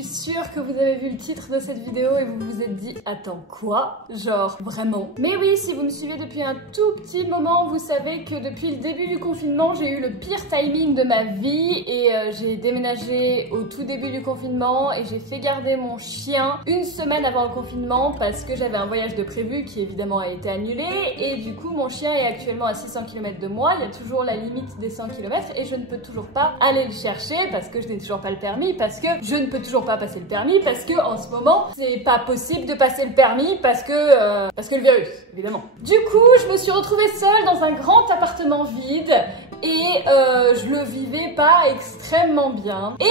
suis sûre que vous avez vu le titre de cette vidéo et vous vous êtes dit attends quoi? Genre vraiment? Mais oui, si vous me suivez depuis un tout petit moment, vous savez que depuis le début du confinement, j'ai eu le pire timing de ma vie et j'ai déménagé au tout début du confinement et j'ai fait garder mon chien une semaine avant le confinement parce que j'avais un voyage de prévu qui évidemment a été annulé et du coup mon chien est actuellement à 600 km de moi, il y a toujours la limite des 100 km et je ne peux toujours pas aller le chercher parce que je n'ai toujours pas le permis, parce que je ne peux toujours pas passer le permis, parce que en ce moment c'est pas possible de passer le permis parce que le virus, évidemment. Du coup, je me suis retrouvée seule dans un grand appartement vide et je le vivais pas extrêmement bien. Et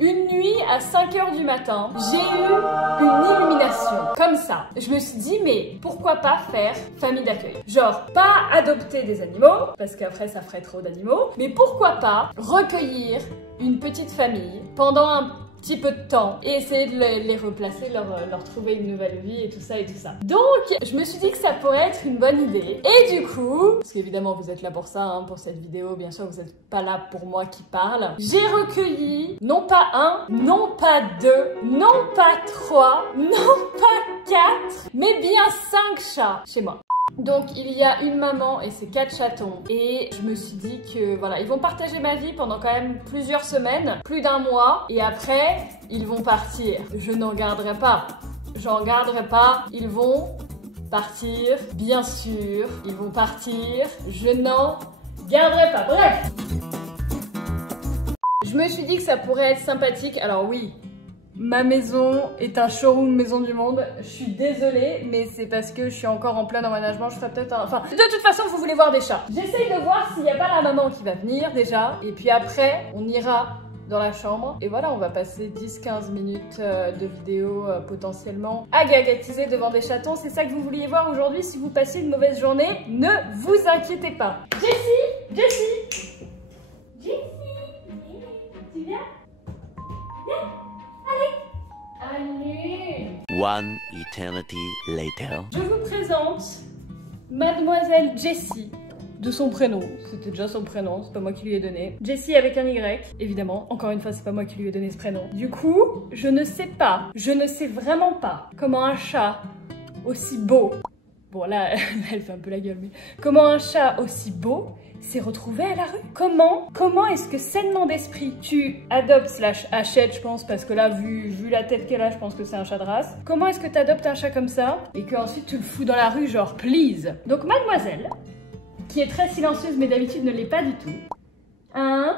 une nuit à 5h du matin, j'ai eu une illumination, comme ça. Je me suis dit, mais pourquoi pas faire famille d'accueil? Genre, pas adopter des animaux, parce qu'après ça ferait trop d'animaux, mais pourquoi pas recueillir une petite famille pendant un petit peu de temps et essayer de les replacer, leur trouver une nouvelle vie et tout ça et tout ça. Donc, je me suis dit que ça pourrait être une bonne idée. Et du coup, parce qu'évidemment vous êtes là pour ça, hein, pour cette vidéo, bien sûr vous n'êtes pas là pour moi qui parle. J'ai recueilli, non pas un, non pas deux, non pas trois, non pas quatre, mais bien 5 chats chez moi. Donc il y a une maman et ses 4 chatons et je me suis dit que voilà, ils vont partager ma vie pendant quand même plusieurs semaines, plus d'un mois et après ils vont partir. Je n'en garderai pas, j'en garderai pas, ils vont partir, bien sûr, ils vont partir, je n'en garderai pas. Bref, je me suis dit que ça pourrait être sympathique, alors oui. Ma maison est un showroom maison du monde. Je suis désolée, mais c'est parce que je suis encore en plein emménagement. Je ferai peut-être un... Enfin, de toute façon, vous voulez voir des chats. J'essaye de voir s'il n'y a pas la maman qui va venir déjà. Et puis après, on ira dans la chambre. Et voilà, on va passer 10-15 minutes de vidéo potentiellement à gagatiser devant des chatons. C'est ça que vous vouliez voir aujourd'hui. Si vous passez une mauvaise journée, ne vous inquiétez pas. Jessie, Jessie, tu viens? Viens. Allez. One eternity later. Je vous présente Mademoiselle Jessie, de son prénom. C'était déjà son prénom, c'est pas moi qui lui ai donné. Jessie avec un Y, évidemment. Encore une fois, c'est pas moi qui lui ai donné ce prénom. Du coup, je ne sais vraiment pas comment un chat aussi beau... Bon là, elle fait un peu la gueule, mais... Comment un chat aussi beau s'est retrouvé à la rue? Comment est-ce que sainement d'esprit tu adoptes / achètes, je pense, parce que là, vu la tête qu'elle a, je pense que c'est un chat de race. Comment est-ce que tu adoptes un chat comme ça et qu'ensuite tu le fous dans la rue, genre please? Donc mademoiselle, qui est très silencieuse mais d'habitude ne l'est pas du tout. Hein?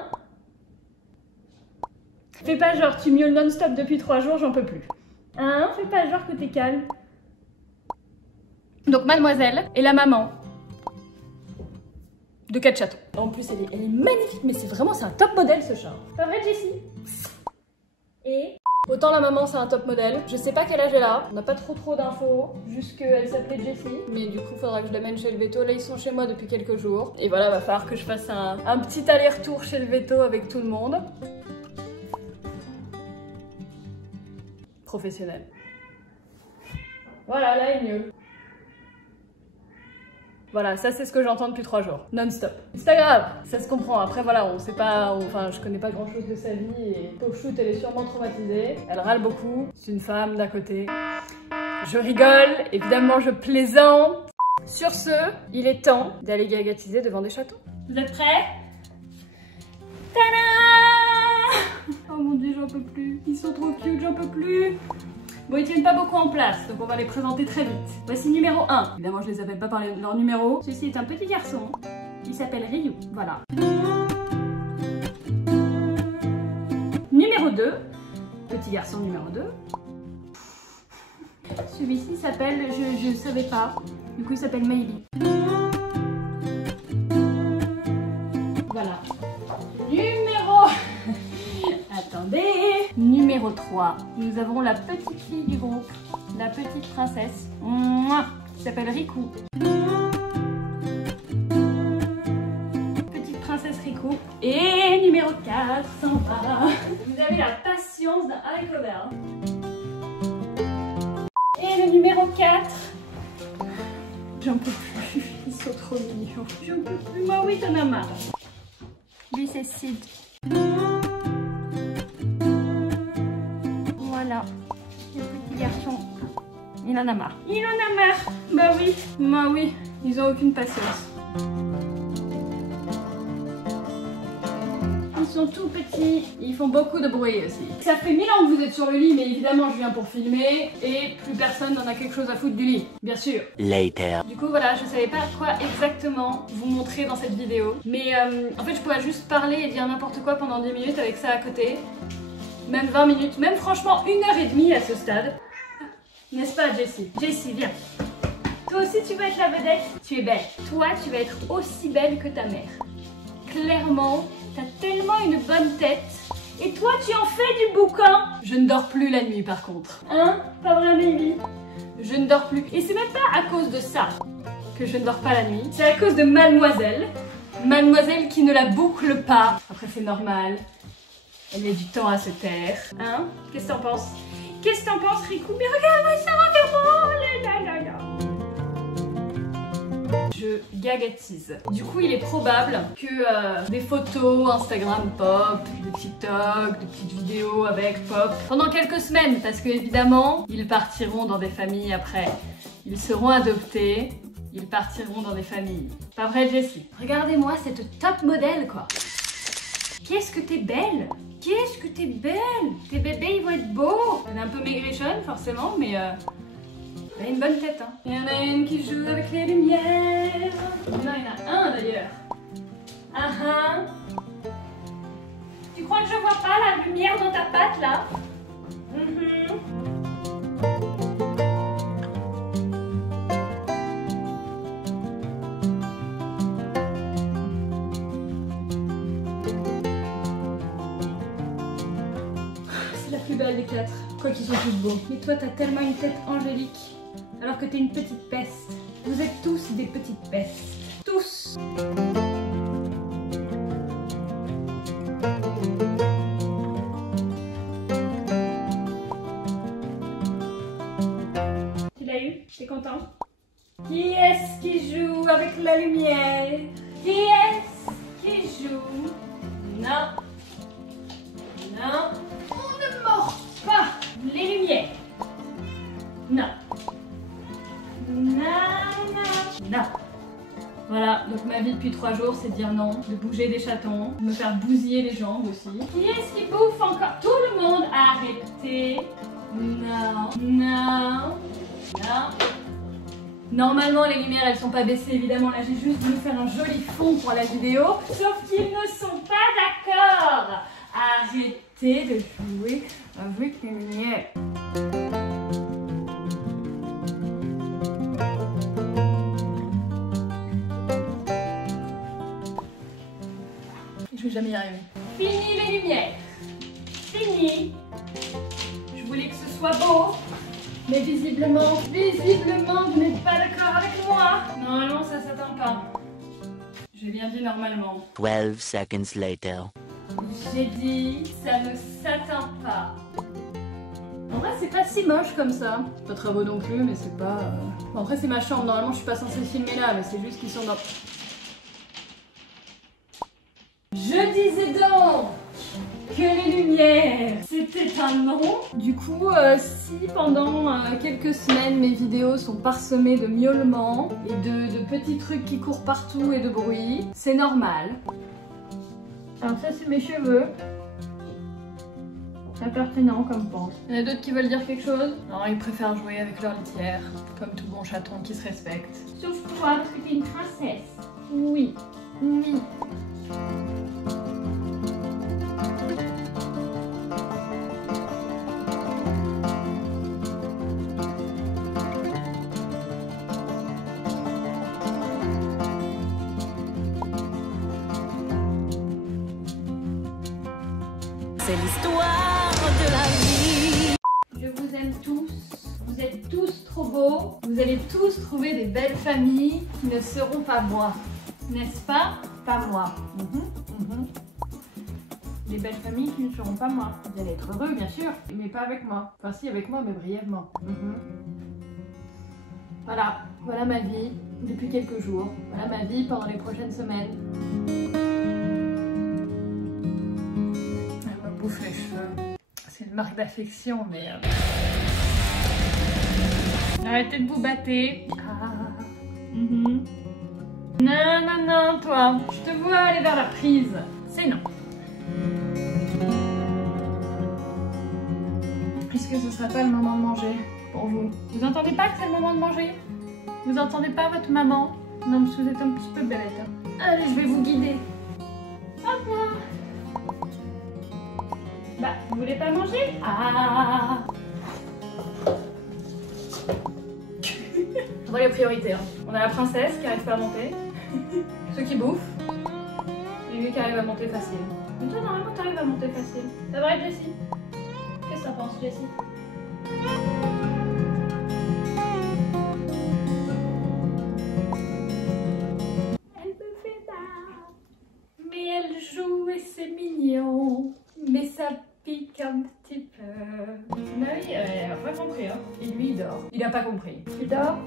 Fais pas genre tu miaules non-stop depuis 3 jours, j'en peux plus. Hein? Fais pas genre que t'es calme. Donc mademoiselle est la maman de 4 chatons. En plus elle est magnifique, mais c'est un top modèle ce chat. Pas vrai Jessie? Et autant la maman c'est un top modèle. Je sais pas quel âge elle a, on n'a pas trop d'infos, juste qu'elle s'appelait Jessie. Mais du coup faudra que je l'amène chez le veto. Là ils sont chez moi depuis quelques jours. Et voilà, va falloir que je fasse un petit aller-retour chez le veto avec tout le monde. Professionnel. Voilà, là il mieux. Voilà, ça c'est ce que j'entends depuis 3 jours, non-stop. C'est pas grave, ça se comprend. Après voilà, on sait pas, enfin je connais pas grand chose de sa vie et pauvre choute, elle est sûrement traumatisée. Elle râle beaucoup, c'est une femme d'à côté. Je rigole, évidemment je plaisante. Sur ce, il est temps d'aller gagatiser devant des chatons. Vous êtes prêts? Tada! Oh mon dieu, j'en peux plus. Ils sont trop cute, j'en peux plus. Bon, ils tiennent pas beaucoup en place, donc on va les présenter très vite. Voici numéro 1. Évidemment, je les appelle pas par leur numéro. Ceci est un petit garçon. Il s'appelle Ryu. Voilà. Numéro 2. Petit garçon numéro 2. Celui-ci s'appelle... Je savais pas. Du coup, il s'appelle Maybe. Voilà. Numéro... Attendez. Numéro 3, nous avons la petite fille du groupe, la petite princesse, qui s'appelle Riku. Petite princesse Riku. Et numéro 4, sympa. Vous avez la patience d'un haricot vert. Et le numéro 4, j'en peux plus, ils sont trop mignons. J'en peux plus, moi oui, t'en as marre. Lui c'est Sid. Il en a marre. Il en a marre. Bah oui, ils ont aucune patience. Ils sont tout petits, ils font beaucoup de bruit aussi. Ça fait 1000 ans que vous êtes sur le lit, mais évidemment je viens pour filmer et plus personne n'en a quelque chose à foutre du lit, bien sûr. Later. Du coup voilà, je savais pas quoi exactement vous montrer dans cette vidéo. Mais en fait je pourrais juste parler et dire n'importe quoi pendant 10 minutes avec ça à côté. Même 20 minutes, même franchement 1h30 à ce stade. N'est-ce pas Jessie? Jessie, viens. Toi aussi tu vas être la vedette? Tu es belle. Toi tu vas être aussi belle que ta mère. Clairement, t'as tellement une bonne tête. Et toi, tu en fais du boucan. Je ne dors plus la nuit par contre. Hein? Pas vrai, baby? Je ne dors plus. Et c'est même pas à cause de ça que je ne dors pas la nuit. C'est à cause de Mademoiselle. Mademoiselle qui ne la boucle pas. Après, c'est normal. Elle met du temps à se taire. Hein? Qu'est-ce que t'en penses? Qu'est-ce que t'en penses, Riku? Mais regarde-moi ça, regarde-moi! Oh là là là là! Je gagatise. Du coup, il est probable que des photos Instagram pop, de TikTok, de petites vidéos avec pop pendant quelques semaines, parce que évidemment, ils partiront dans des familles après. Ils seront adoptés, ils partiront dans des familles. Pas vrai, Jessie? Regardez-moi cette top modèle, quoi. Qu'est-ce que t'es belle! Qu'est-ce que t'es belle! Tes bébés, ils vont être beaux! Elle est un peu maigrichonne, forcément, mais elle a une bonne tête, hein. Il y en a une qui joue avec les lumières. Non, il y en a un d'ailleurs. Ah ah. Tu crois que je vois pas la lumière dans ta patte là? C'est la plus belle des 4. Quoi qu'ils soient tous beaux. Mais toi, t'as tellement une tête angélique. Alors que t'es une petite peste. Vous êtes tous des petites pestes. Tous. Tu l'as eu? T'es content? Qui est-ce qui joue avec la lumière? Qui est-ce qui joue? Non. Non. On ne mord pas les lumières. Non. Non. Voilà, donc ma vie depuis 3 jours, c'est dire non, de bouger des chatons, de me faire bousiller les jambes aussi. Qui est-ce qui bouffe encore? Tout le monde, arrêtez. Non, non, non. Normalement, les lumières, elles sont pas baissées, évidemment. Là, j'ai juste voulu faire un joli fond pour la vidéo. Sauf qu'ils ne sont pas d'accord. Arrêtez de jouer avec les lumières. Je vais jamais y arriver. Fini les lumières. Fini. Je voulais que ce soit beau. Mais visiblement, vous n'êtes pas d'accord avec moi. Normalement, ça s'attend pas. J'ai bien dit normalement. 12 seconds later. J'ai dit, ça ne s'atteint pas. En vrai, c'est pas si moche comme ça. Pas très beau non plus, mais c'est pas... Bon, après, c'est ma chambre. Normalement, je suis pas censée filmer là, mais c'est juste qu'ils sont dans... Je disais donc que les lumières, c'était un non. Du coup, si pendant quelques semaines, mes vidéos sont parsemées de miaulements et de petits trucs qui courent partout et de bruit, c'est normal. Alors ça, c'est mes cheveux. Impertinent comme pense. Il y en a d'autres qui veulent dire quelque chose? Non, ils préfèrent jouer avec leur litière, comme tout bon chaton qui se respecte. Sauf toi, parce que t'es une princesse. Oui, oui. C'est l'histoire de la vie. Je vous aime tous. Vous êtes tous trop beaux. Vous allez tous trouver des belles familles qui ne seront pas moi. N'est-ce pas? Pas moi. Des belles familles qui ne seront pas moi. Vous allez être heureux, bien sûr, mais pas avec moi. Enfin, si, avec moi, mais brièvement. Voilà. Voilà ma vie depuis quelques jours. Voilà ma vie pendant les prochaines semaines. Bouffe les cheveux. C'est une marque d'affection, mais Arrêtez de vous battre. Non, non, non, toi. Je te vois aller vers la prise. C'est non. Est-ce que ce serait pas le moment de manger pour vous? Vous entendez pas que c'est le moment de manger? Vous entendez pas votre maman? Non, parce que vous êtes un petit peu bête. Hein. Allez, je vais vous guider. Hop là. Bah, vous voulez pas manger? Ah. On va les priorités. Hein. On a la princesse qui arrive pas à monter. Ceux qui bouffent. Et lui qui arrive à monter facile. Mais toi, normalement, t'arrives à monter facile. Ça va, Jessie? Qu'est-ce que t'en penses, Jessie? Elle me fait mal, mais elle joue et c'est mignon. Mais ça pique un petit peu. Mais oui, elle a pas compris, hein. Et lui, il dort. Il a pas compris. Tu dors?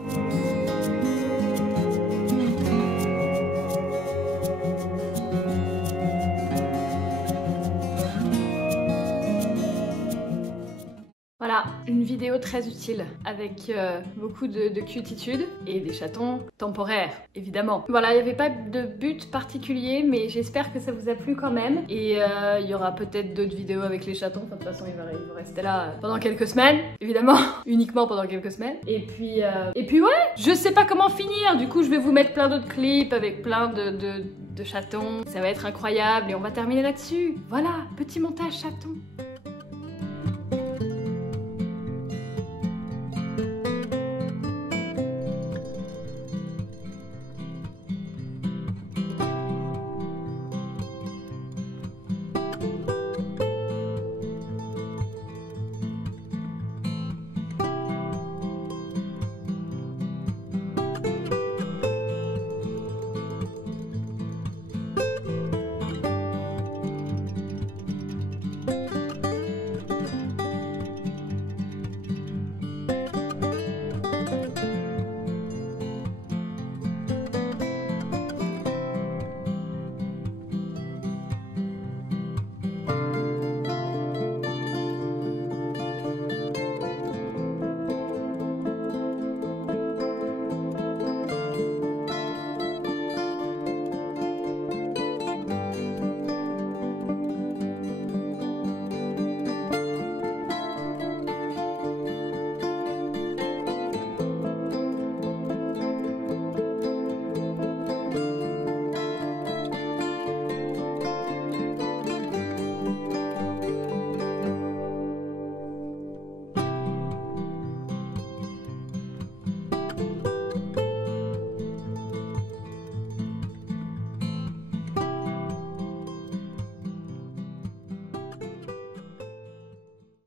Voilà, une vidéo très utile avec beaucoup de cutitude et des chatons temporaires, évidemment. Voilà, il n'y avait pas de but particulier, mais j'espère que ça vous a plu quand même. Et il y aura peut-être d'autres vidéos avec les chatons. Enfin, de toute façon, ils vont rester là pendant quelques semaines, évidemment, uniquement pendant quelques semaines. Et puis ouais, je sais pas comment finir. Du coup, je vais vous mettre plein d'autres clips avec plein de chatons. Ça va être incroyable et on va terminer là-dessus. Voilà, petit montage chaton.